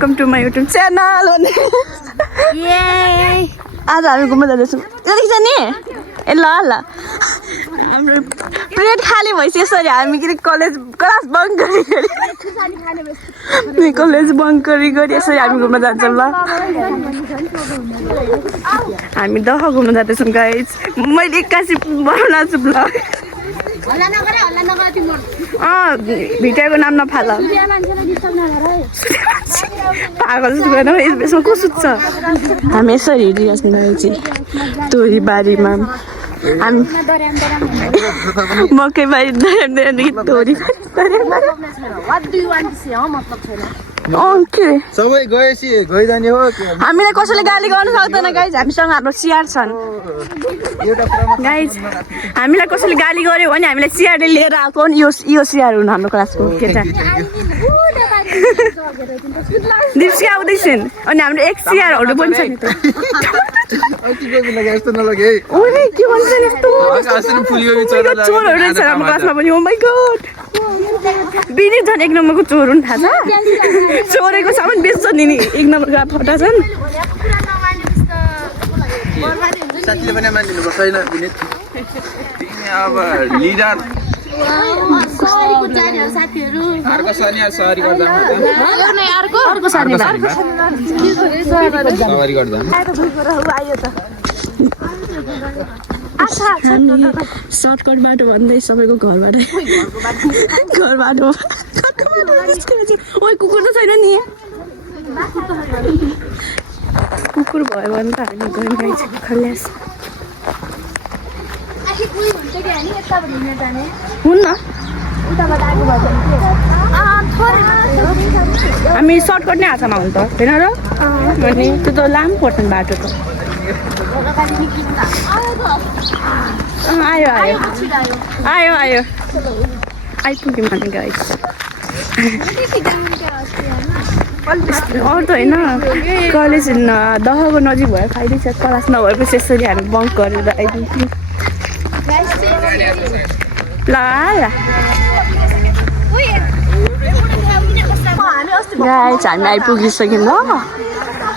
Welcome to my YouTube channel. आज हामी घुम्न जाँदैछौँ। नि ए ल ल हाम्रो प्लेट खाली भइसक्यो। यसरी हामी कलेज क्लास बङ्क गरी कलेज बङ्क गरी यसरी हामी घुम्न जान्छौँ। ल हामी दह घुम्न जाँदैछौँ गाइज। मैले 81 बनाउन छु ब्लग। भिडियोको नाम नफाल पागल यसमा को सुत्छ। हामी यसरी हिँडिरहेछौँ गाइज तोरी बारीमा। हामी मकै बारी तोरी के सबै गएपछि गइजाने हो। हामीलाई कसैले गाली गर्नु सक्दैन गाइज। हामीसँग हाम्रो सिआर छन् गाइज। हामीलाई कसैले गाली गर्यो भने हामीलाई सिआरले लिएर आएको नि। यो सिआर हुनु हाम्रो क्लासको केटा दिप्सी आउँदैछन्। अनि हाम्रो एक सिआरहरू पनि छ नि त। के भन्छ चोरहरू रहेछ हाम्रो क्लासमा पनि। ओ माई गॉड बिनी झन् एक नम्बरको चोर हुन् थाहा छ। चोरेको सामान बेच्छ नि एक नम्बरको फटा छन्। साथीले पनि मानिदिनु पर्छ हैन विनीत। अब लिडर अर्को शनिबार सवारी गर्दा अर्को शनिबार सवारी गर्दा सर्टकट बाटो भन्दै सबैको घरबाट ओइ कुकुर त छैन नि। कुकुर भयो भने त हामी गयौँ गाइस खल्ल्यास हुन्न। हामी सर्टकट नै आछामा हुन्छ होइन र। अनि त्यो त लामो पर्छ नि बाटो त। आयो आयो आयो आयो आइपुग्यौँ हामी गाइस। अरू त होइन कलेज दहको नजिक भयो फाइदै छ। क्लास नभएपछि यसरी हामी बङ्क गरेर आइपुग्यौँ। ल गाइस हामी आइपुगिसक्यौँ ल।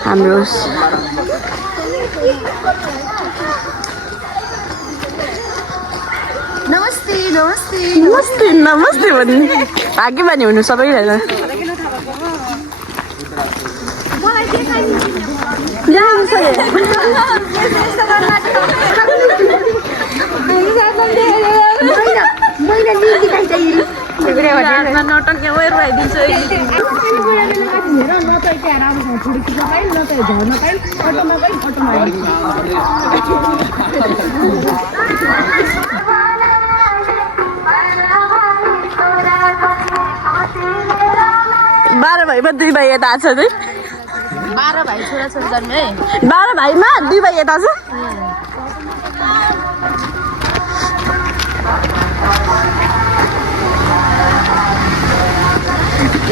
हाम्रो नमस्ते नमस्ते नमस्ते नमस्ते भन्ने भाग्यमानी हुनु सबैजना। बाह्र भाइमा 2 भाइ यता छ। 12 भाइ छोरा छोरी जन्मे। 12 भाइमा 2 भाइ यता छ।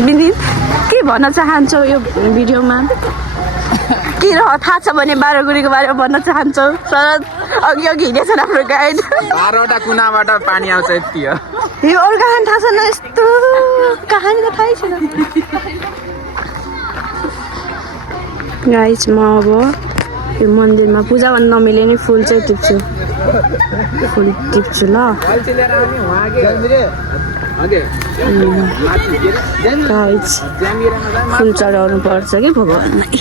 विनीत के भन्न चाहन्छौ यो भिडियोमा? के थाहा छ भने 12 गुडीको बारेमा भन्न चाहन्छौ? शरद अघि हिँडेछ हाम्रो गाइड। 12वटा कुनाबाट पानी आउँछ यति हो। यो अरू कहानी थाहा छैन। यस्तो कहानी त थाहै छैन गाइस। म अब यो मन्दिरमा पूजा गर्न नमिले नि फुल चाहिँ टिप्छु। फुल टिप्छु ल गाइस। फुल चढाउनु पर्छ कि भगवान्लाई।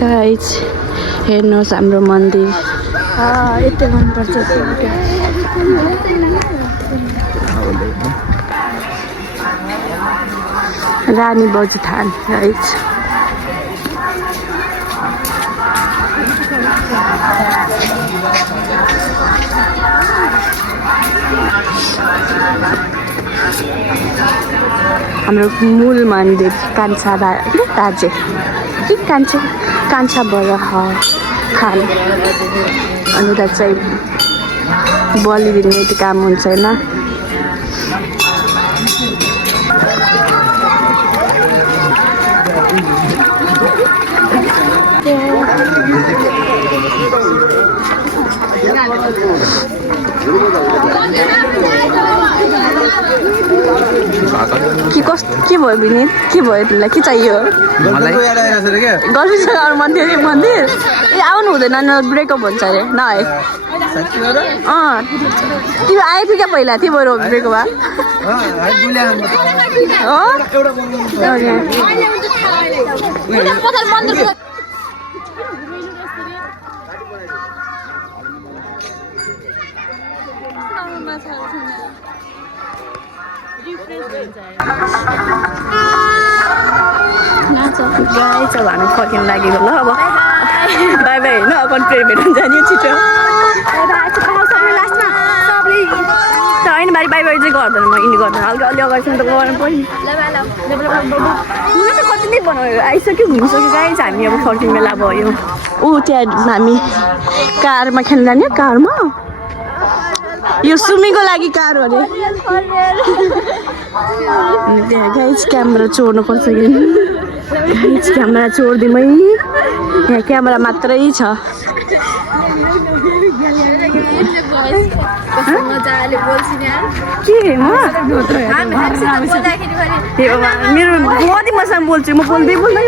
गाइस हेर्नुहोस् हाम्रो मन्दिर। यति मनपर्छ। रानी बजुथान गाइस। हाम्रो मूल मन्दिर कान्छा बाजे कान्छा बराह खान। अनि उता चाहिँ बलि दिने काम हुन्छ होइन। के भयो विनीत के भयो तिमीलाई के चाहियो गर्लफ्रेन्डसँग आउनु मन थियो अरे मन्दिर ए आउनु हुँदैन ब्रेकअप हुन्छ अरे नआए तिमी आएको थियो क्या पहिला त्यो भएर ब्रेकअप भयो गाई अब हामी फर्किनु लागेको ल अब बाई बाई होइन अपन प्रेम भेट्नु जाने छिटो होइन बारी बाई बाई चाहिँ गर्दैन म यिनी गर्दैन हल्का अलि अगाडिसम्म त गर्नु पर्यो हुन त कति नै बनायो आइसक्यो घुमिसक्यो गाई चाहिँ हामी अब फर्किने बेला भयो ऊ त्यहाँ हामी कारमा खेल्नु जाने कारमा यो सुमीको लागि कार हो अरे गाइस क्यामेरा चोर्नु पर्छ कि गाइस क्यामेरा चोरिदिउँ है यहाँ क्यामेरा मात्रै छ के मेरो कति मसँग बोल्छु म बोल्दै बोल्दै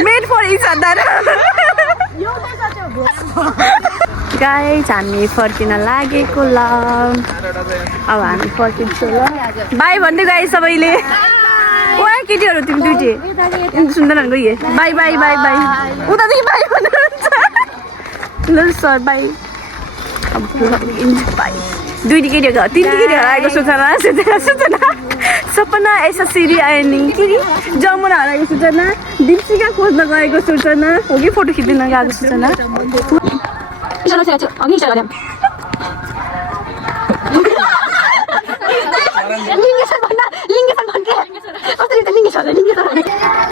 made for each other guys हामी फर्किन लागेको ल अब हामी फर्किन्छौँ ल बाई भन्दै गाइस सबैले ओ केटीहरू तिमी दुइटै सुन्दैन गइए बाई बाई बाई बाई उतादेखि बाई भन्नुहुन्छ ल सर बाई बाई दुईटी केटीहरू तिनटी केटीहरू आएको सूचना सपना एसएससिरी आएनी के जमुना हराएको सूचना दिप्सिका खोज्न गएको सूचना हो कि फोटो खिच्न गएको सूचना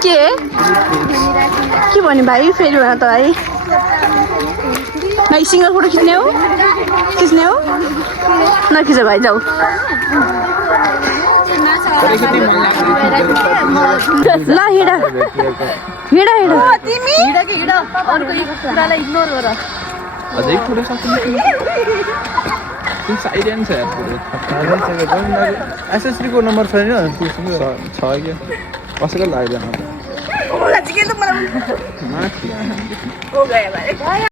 के भन्यो भाइ फेरि भन त भाइ भाइ सिङ्गल फोटो खिच्ने हो नखिच भाइ जाऊ ल हिँड तिमी इग्नोर गर अझै पुरै एसएससी को नम्बर छैन छ क्या कसैको लाग्दैन